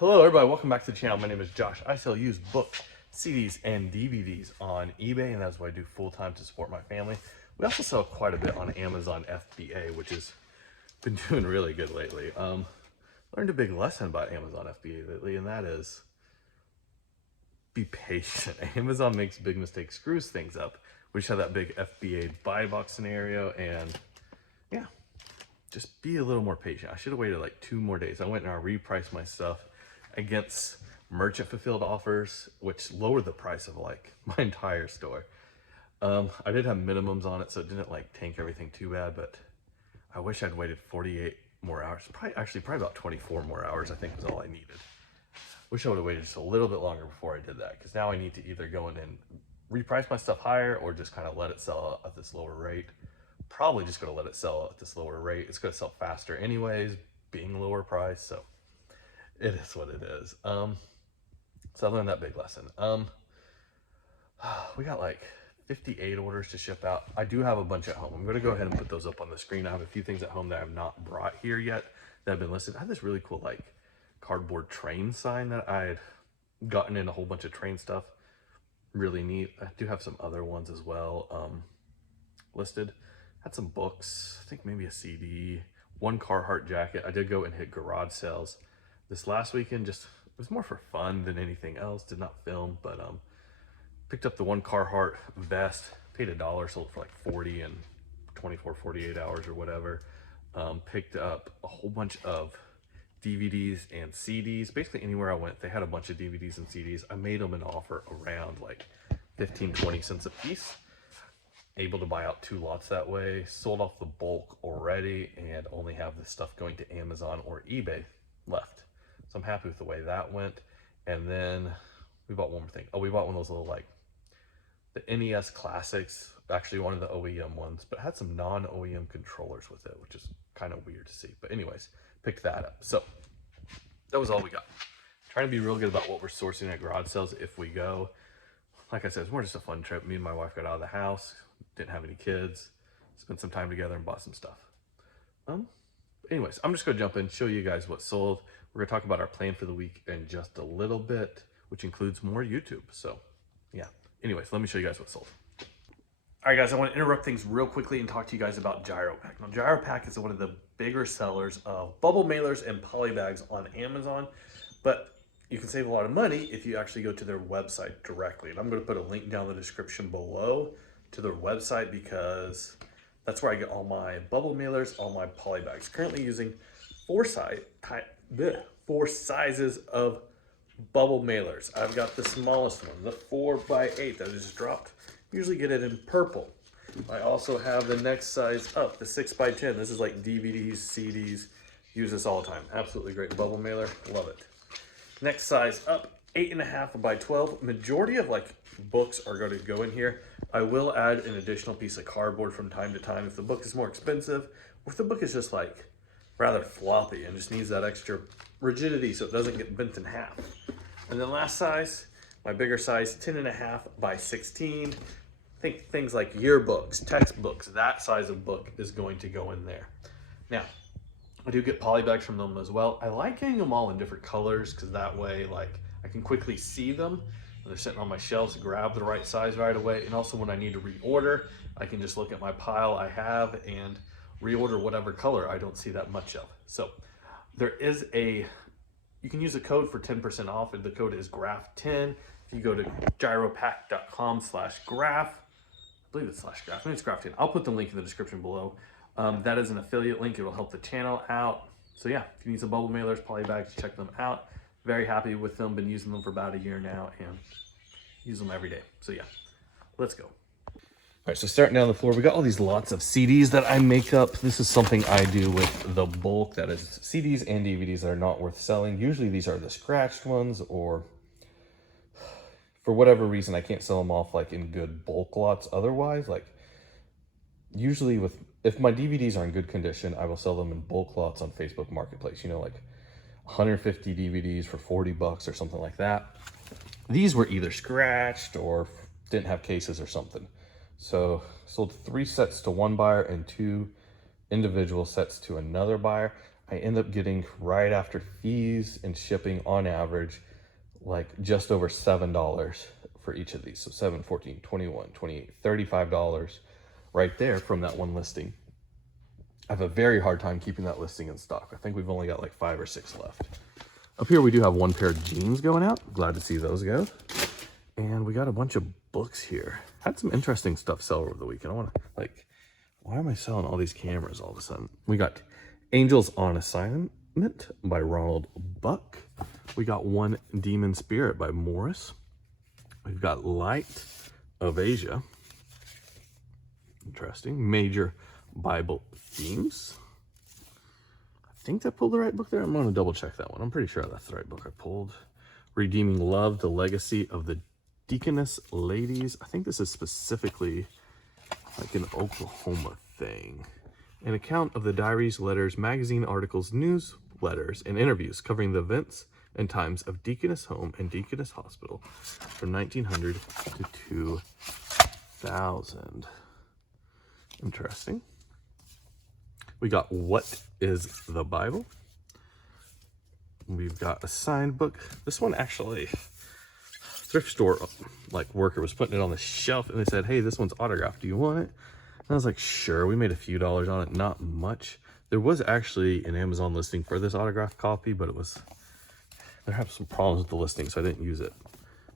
Hello everybody, welcome back to the channel. My name is Josh. I sell used books, CDs, and DVDs on eBay, and that's what I do full-time to support my family. We also sell quite a bit on Amazon FBA, which has been doing really good lately. Learned a big lesson about Amazon FBA lately, and that is be patient. Amazon makes big mistakes, screws things up. We just had that big FBA buy box scenario, and yeah, just be a little more patient. I should have waited like 2 more days. I went and I repriced my stuff against merchant fulfilled offers, which lowered the price of like my entire store. I did have minimums on it, so it didn't like tank everything too bad, but I wish I'd waited 48 more hours. Probably about 24 more hours, I think was all I needed. Wish I would have waited just a little bit longer before I did that, because now I need to either go in and reprice my stuff higher or just kind of let it sell at this lower rate. Probably just gonna let it sell at this lower rate. It's gonna sell faster anyways, being lower price, so it is what it is. So I learned that big lesson. We got like 58 orders to ship out. I do have a bunch at home. I'm gonna go ahead and put those up on the screen. I have a few things at home that I have not brought here yet that have been listed. I have this really cool like cardboard train sign that I had gotten in a whole bunch of train stuff. Really neat. I do have some other ones as well listed. Had some books, I think maybe a CD, one Carhartt jacket. I did go and hit garage sales this last weekend. Just, it was more for fun than anything else. Did not film, but picked up the one Carhartt vest, paid $1, sold it for like 40 in 24, 48 hours or whatever. Picked up a whole bunch of DVDs and CDs. Basically anywhere I went, they had a bunch of DVDs and CDs. I made them an offer around like 15, 20 cents a piece. Able to buy out 2 lots that way. Sold off the bulk already and only have this stuff going to Amazon or eBay left. So I'm happy with the way that went. And then we bought one more thing. Oh, we bought one of those little like the NES Classics, actually one of the OEM ones, but had some non-OEM controllers with it, which is kind of weird to see. But anyways, picked that up. So that was all we got. Trying to be real good about what we're sourcing at garage sales if we go. Like I said, it's more just a fun trip. Me and my wife got out of the house, didn't have any kids, spent some time together and bought some stuff. Anyways, I'm just gonna jump in, show you guys what sold. We're gonna talk about our plan for the week in just a little bit, which includes more YouTube. So yeah, anyways, let me show you guys what sold. All right guys, I wanna interrupt things real quickly and talk to you guys about GyroPack. Now GyroPack is one of the bigger sellers of bubble mailers and poly bags on Amazon, but you can save a lot of money if you actually go to their website directly. And I'm gonna put a link down in the description below to their website because that's where I get all my bubble mailers, all my poly bags. Currently using 4 sizes of bubble mailers. I've got the smallest one, the 4x8 that I just dropped. Usually get it in purple. I also have the next size up, the 6x10. This is like DVDs, CDs. Use this all the time. Absolutely great bubble mailer, love it. Next size up, 8.5x12. Majority of like books are going to go in here. I will add an additional piece of cardboard from time to time if the book is more expensive, or if the book is just like rather floppy and just needs that extra rigidity so it doesn't get bent in half. And then last size, my bigger size, 10.5x16. Think things like yearbooks, textbooks, that size of book is going to go in there. Now, I do get poly bags from them as well. I like getting them all in different colors because that way like I can quickly see them when they're sitting on my shelves, grab the right size right away. And also when I need to reorder, I can just look at my pile I have and reorder whatever color I don't see that much of. So there is you can use a code for 10% off, and the code is Graff10. If you go to gyropack.com/Graff, I believe it's /Graff, I think it's Graff10. I'll put the link in the description below. That is an affiliate link. It will help the channel out. So yeah, if you need some bubble mailers, poly bags, check them out. Very happy with them. Been using them for about a year now and use them every day. So yeah, let's go. All right, so starting down the floor, we got all these lots of CDs that I make up. This is something I do with the bulk, that is CDs and DVDs that are not worth selling. Usually these are the scratched ones, or for whatever reason, I can't sell them off like in good bulk lots otherwise. Like usually if my DVDs are in good condition, I will sell them in bulk lots on Facebook Marketplace. You know, like 150 DVDs for 40 bucks or something like that. These were either scratched or didn't have cases or something. So sold 3 sets to one buyer and 2 individual sets to another buyer. I end up getting, right after fees and shipping, on average, like just over $7 for each of these. So 7, 14, 21, 28, $35 right there from that one listing. I have a very hard time keeping that listing in stock. I think we've only got like 5 or 6 left. Up here we do have one pair of jeans going out. Glad to see those go. And we got a bunch of books here. Had some interesting stuff sell over the weekend. I want to, like, why am I selling all these cameras all of a sudden? We got Angels on Assignment by Ronald Buck. We got One Demon Spirit by Morris. We've got Light of Asia. Interesting. Major Bible Themes. I think I pulled the right book there. I'm going to double check that one. I'm pretty sure that's the right book I pulled. Redeeming Love, The Legacy of the Deaconess Ladies. I think this is specifically like an Oklahoma thing. An account of the diaries, letters, magazine articles, newsletters, and interviews covering the events and times of Deaconess Home and Deaconess Hospital from 1900 to 2000. Interesting. We got What is the Bible? We've got a signed book. This one actually, thrift store like worker was putting it on the shelf and they said, hey, this one's autographed. Do you want it? And I was like, sure. We made a few dollars on it, not much. There was actually an Amazon listing for this autographed copy, but there have some problems with the listing, so I didn't use it.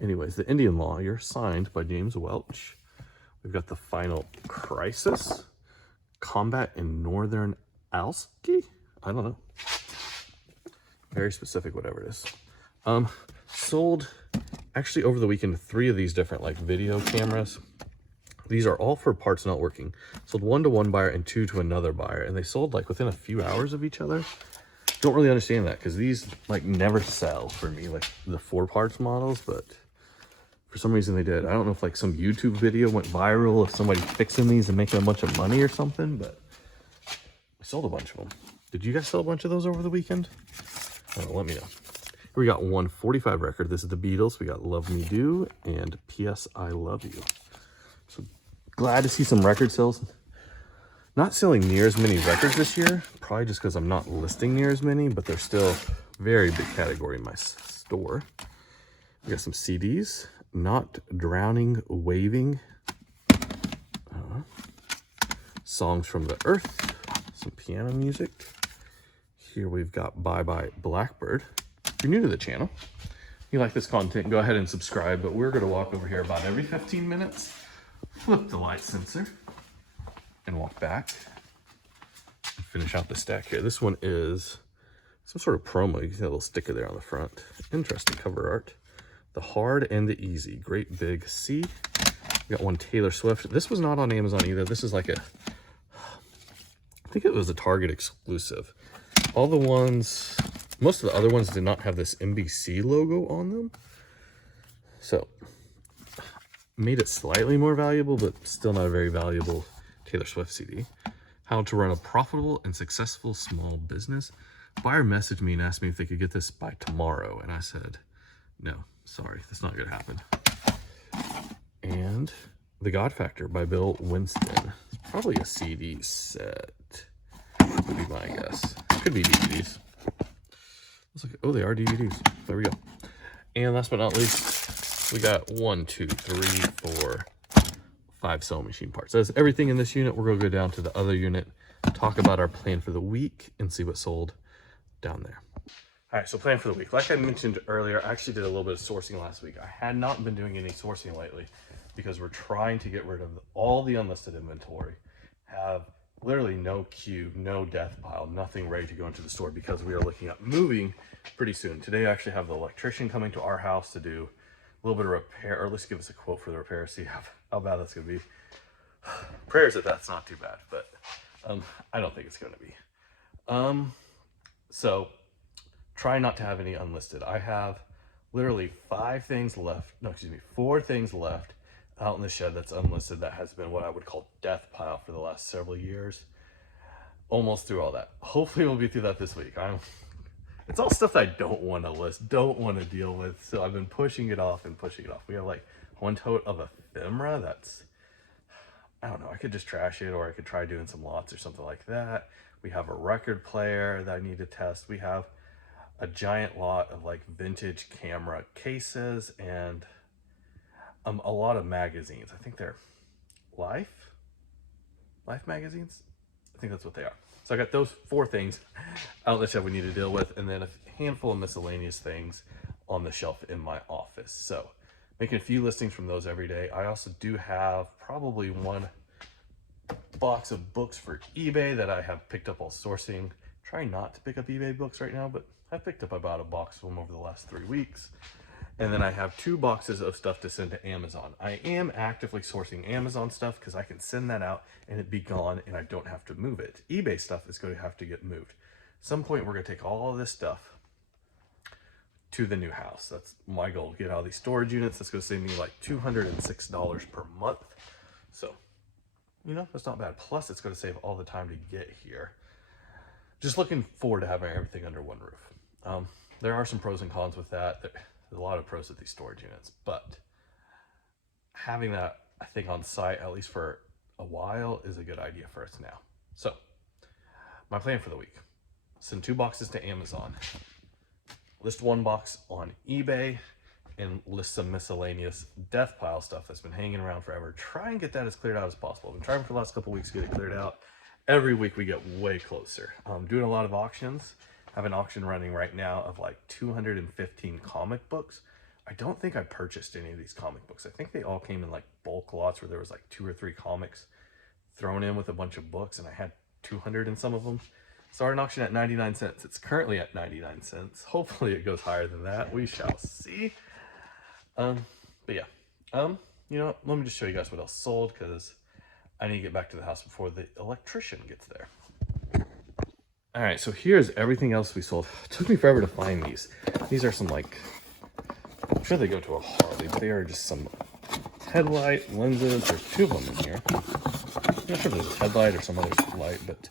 Anyways, The Indian Lawyer, signed by James Welch. We've got The Final Crisis, Combat in Northern Alski. I don't know. Very specific, whatever it is. Sold actually over the weekend 3 of these different like video cameras. These are all for parts not working. Sold 1 to one buyer and 2 to another buyer, and they sold like within a few hours of each other. Don't really understand that because these like never sell for me, like the 4 parts models, but for some reason they did. I don't know if like some YouTube video went viral of somebody fixing these and making a bunch of money or something, but I sold a bunch of them. Did you guys sell a bunch of those over the weekend? Let me know. Here we got 145 record. This is the Beatles. We got Love Me Do and P.S. I Love You. So glad to see some record sales. Not selling near as many records this year, probably just because I'm not listing near as many, but they're still very big category in my store. We got some CDs. Not Drowning, Waving. Songs from the Earth. Some piano music. Here we've got Bye Bye Blackbird. If you're new to the channel, you like this content, go ahead and subscribe, but we're going to walk over here about every 15 minutes, flip the light sensor, and walk back and finish out the stack here. This one is some sort of promo. You can see a little sticker there on the front. Interesting cover art. The Hard and the Easy, Great Big Sea. We got one Taylor Swift. This was not on Amazon either. This is like I think it was a Target exclusive. All the ones, most of the other ones did not have this NBC logo on them. So, made it slightly more valuable, but still not a very valuable Taylor Swift CD. How to Run a Profitable and Successful Small Business. Buyer messaged me and asked me if they could get this by tomorrow. And I said, no, sorry, that's not going to happen. And The God Factor by Bill Winston. It's probably a CD set. Would be my guess. Could be DVDs. Looks like, oh, they are DVDs. There we go. And last but not least, we got 1, 2, 3, 4, 5 sewing machine parts. That's everything in this unit. We're going to go down to the other unit, talk about our plan for the week, and see what sold down there. All right, so plan for the week. Like I mentioned earlier, I actually did a little bit of sourcing last week. I had not been doing any sourcing lately because we're trying to get rid of all the unlisted inventory. Have literally no queue, no death pile, nothing ready to go into the store because we are looking at moving pretty soon. Today I actually have the electrician coming to our house to do a little bit of repair, or at least give us a quote for the repair, see how bad that's going to be. Prayers that that's not too bad, but I don't think it's going to be. So try not to have any unlisted. I have literally 4 things left out in the shed that's unlisted that has been what I would call death pile for the last several years. Almost through all that. Hopefully we'll be through that this week. It's all stuff that I don't want to list, don't want to deal with. So I've been pushing it off and pushing it off. We have like 1 tote of ephemera that's, I don't know, I could just trash it or I could try doing some lots or something like that. We have a record player that I need to test. We have a giant lot of like vintage camera cases and a lot of magazines. I think they're Life magazines. I think that's what they are. So I got those 4 things out on the shelf we need to deal with, and then a handful of miscellaneous things on the shelf in my office. So making a few listings from those every day. I also do have probably 1 box of books for eBay that I have picked up while sourcing. Trying not to pick up eBay books right now, but I picked up about a box of them over the last 3 weeks. And then I have 2 boxes of stuff to send to Amazon. I am actively sourcing Amazon stuff because I can send that out and it be gone and I don't have to move it. eBay stuff is going to have to get moved. At some point, we're going to take all of this stuff to the new house. That's my goal, get all these storage units. That's going to save me like $206 per month. So, you know, that's not bad. Plus, it's going to save all the time to get here. Just looking forward to having everything under one roof. There are some pros and cons with that. There's a lot of pros with these storage units, but having that, I think, on site, at least for a while, is a good idea for us now. So my plan for the week: send 2 boxes to Amazon, list 1 box on eBay, and list some miscellaneous death pile stuff that's been hanging around forever. Try and get that as cleared out as possible. I've been trying for the last couple of weeks to get it cleared out. Every week we get way closer. I'm doing a lot of auctions. I have an auction running right now of like 215 comic books. I don't think I purchased any of these comic books. I think they all came in like bulk lots where there was like 2 or 3 comics thrown in with a bunch of books, and I had 200 in some of them. Started an auction at 99 cents. It's currently at 99 cents. Hopefully it goes higher than that. We shall see. But yeah, you know what? Let me just show you guys what else sold, because I need to get back to the house before the electrician gets there. All right, so here's everything else we sold. It took me forever to find these. These are some, like, I'm sure they go to a Harley, but they are just some headlight lenses. There's 2 of them in here. I'm not sure if there's a headlight or some other light, but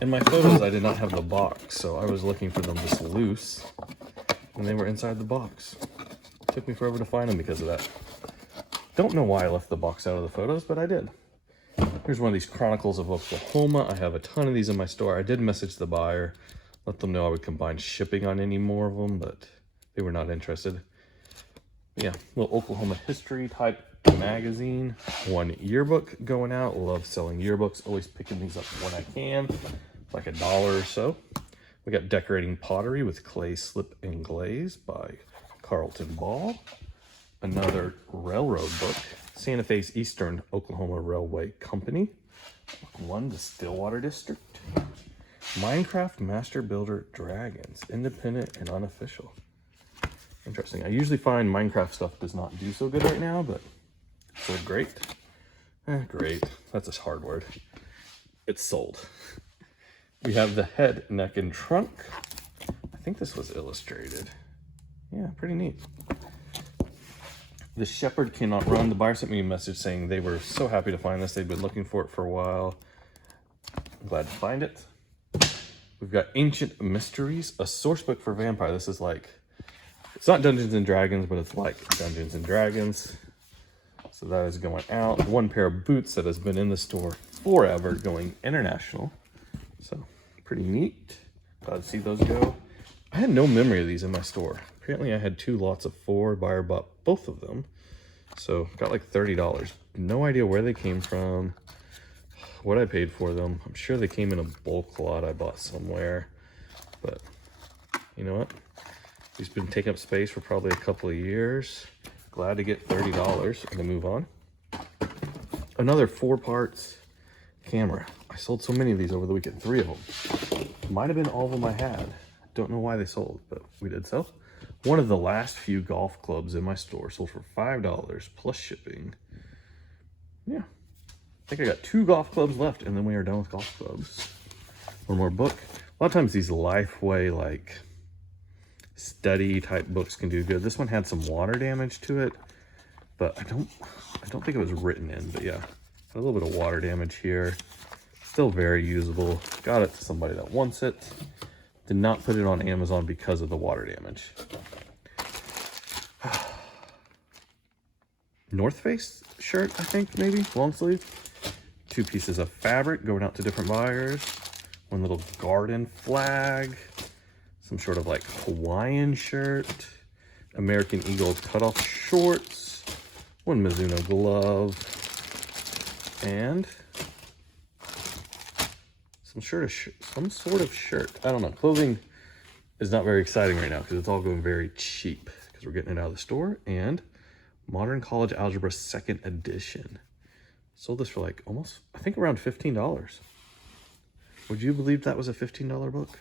in my photos, I did not have the box, so I was looking for them just loose, and they were inside the box. It took me forever to find them because of that. Don't know why I left the box out of the photos, but I did. Here's one of these Chronicles of Oklahoma. I have a ton of these in my store. I did message the buyer, let them know I would combine shipping on any more of them, but they were not interested. Yeah, little Oklahoma history type magazine. 1 yearbook going out. Love selling yearbooks. Always picking these up when I can. Like $1 or so. We got Decorating Pottery with Clay Slip and Glaze by Carlton Ball. Another railroad book. Santa Fe's Eastern Oklahoma Railway Company. Book 1, the Stillwater District. Minecraft Master Builder Dragons. Independent and unofficial. Interesting. I usually find Minecraft stuff does not do so good right now, but sold great. Great. That's a hard word. It's sold. We have the Head, Neck, and Trunk. I think this was illustrated. Yeah, pretty neat. The Shepherd Cannot Run. The buyer sent me a message saying they were so happy to find this. They've been looking for it for a while. I'm glad to find it. We've got Ancient Mysteries, a source book for vampire. This is like, it's not Dungeons and Dragons, but it's like Dungeons and Dragons. So that is going out. 1 pair of boots that has been in the store forever, going international. So pretty neat. Glad to see those go. I had no memory of these in my store. Apparently I had 2 lots of 4. Buyer bought both of them. So got like $30. No idea where they came from, what I paid for them. I'm sure they came in a bulk lot I bought somewhere. But you know what? These been taking up space for probably a couple of years. Glad to get $30 and to move on. Another 4 parts camera. I sold so many of these over the weekend, 3 of them. Might have been all of them I had. Don't know why they sold, but we did sell. One of the last few golf clubs in my store sold for $5 plus shipping. Yeah, I think I got 2 golf clubs left, and then we are done with golf clubs. 1 more book. A lot of times these Lifeway, like, study type books can do good. This one had some water damage to it, but I don't think it was written in, but yeah, a little bit of water damage here. Still very usable. Got it to somebody that wants it. Did not put it on Amazon because of the water damage. North Face shirt, I think, maybe, long sleeve. 2 pieces of fabric going out to different buyers. one little garden flag, some sort of like Hawaiian shirt, American Eagle cutoff shorts, one Mizuno glove, and some sort of shirt. I don't know. Clothing is not very exciting right now because it's all going very cheap because we're getting it out of the store. And Modern College Algebra 2nd edition. Sold this for like almost, I think around $15. Would you believe that was a $15 book?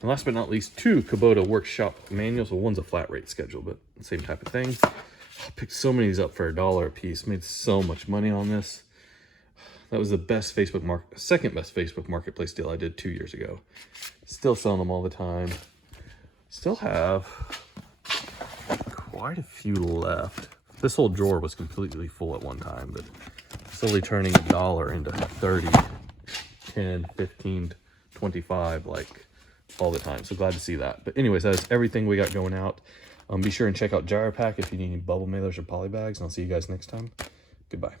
And last but not least, 2 Kubota workshop manuals. Well, one's a flat rate schedule, but same type of thing. I picked so many of these up for $1 a piece. Made so much money on this. That was the best second best Facebook Marketplace deal I did 2 years ago. Still selling them all the time. Still have quite a few left. This whole drawer was completely full at one time, but slowly turning $1 into 30, 10, 15, 25, like all the time. So glad to see that. But anyways, that is everything we got going out. Be sure and check out Gyropack if you need any bubble mailers or poly bags, and I'll see you guys next time. Goodbye.